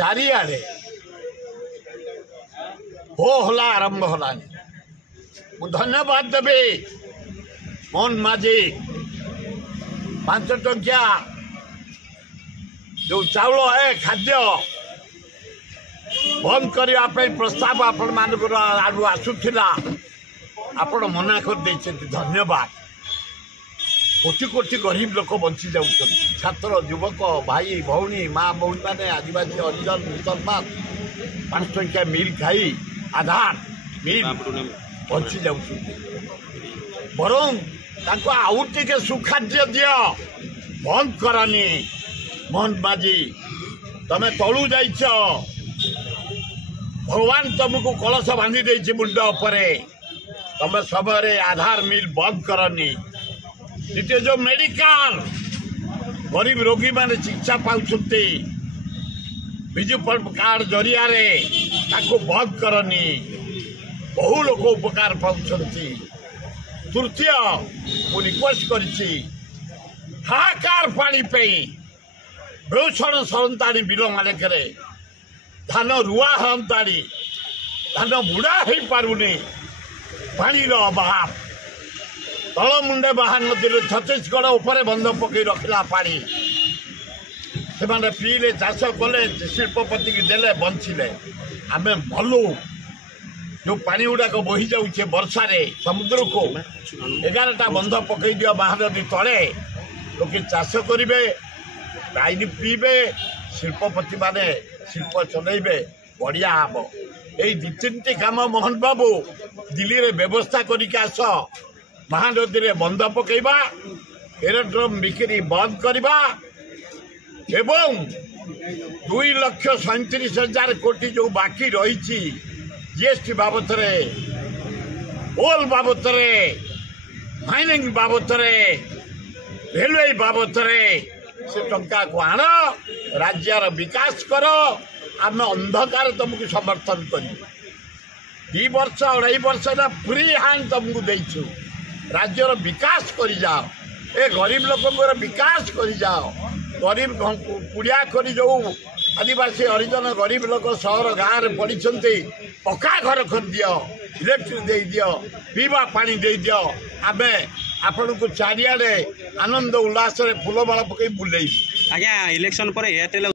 चारिआडे हो होला आरंभ होला धन्यवाद देवी मोहन माझी 5 टंकिया जो चाउल है खाद्य बंद करने प्रस्ताव आपण मान आड़ू आसूला आपण मना कर धन्यवाद। कोटि कोटि गरीब लोक बंची जाऊँ छात्र युवक भाई भौणी माँ भौणी मैंने आदिवासी हरिजन मुसलमान 5 टंकिया मिल खाई आधार मिल बंची जाऊँ बरं आउ टे सुखाद्य दियो बंद करनी। मोहन माझी तमें तलू जा भगवान तुमको कलश बांधी दे मुंड उपरे तमें समय आधार मिल बंद करनी। द्वितीय जो मेडिकल गरीब रोगी माने चिकित्सा पाँच विजु कार्ड जरिया बंद करनी बहु लोक उपकार पाँच। तृतीय मु रिक्वेस्ट करी हाहाकार पानी बेउषण सरंताणी बिल मानक धान रुआ हंताणी धान बुड़ा हो पारुनी पानी अभाव तल मुंडे बाहर नदी छत्तीसगढ़ उपरे बंध पकई रखला पानी से पीले चाष कले शिल्पपति की देले बंचिले आम मलु जो पानी गुड़ाक बही जाऊे वर्षा समुद्र को 11टा बंध पकई दियो महानदी तले लोके चाष करेंगे पानी पीबे शिल्पपति माने शिल्प चलैबे बढ़िया हम यही 2-3टी काम मोहन बाबू दिल्ली रे व्यवस्था करके आस महानदी रे बंध पकईबा एरोड्रम बिक्री बंद करवा एवं 2,37,000 कोटी जो बाकी रही जीएसटी बाबत ओल बाबत माइनिंग बाबत रेलवे बाबत से टंका को आण राज्यर विकास कर आम अंधकार तुमको समर्थन कर 2 वर्ष 2.5 वर्ष फ्री हैंड तुमको देचु राज्यर विकास कर जाओ ए गरीब लोक विकास कर जाओ गरीब कुड़िया कर जो आदिवासी हरिजन गरीब लोक सहर गाँव में पढ़ी पक्का घर कर दियो इलेक्ट्रिक दे दियो पीवा पानी दे दियो आम आपण को चारिआडे आनंद उल्लास फूलमाला पकई बुले। आज्ञा इलेक्शन पर एयरटेल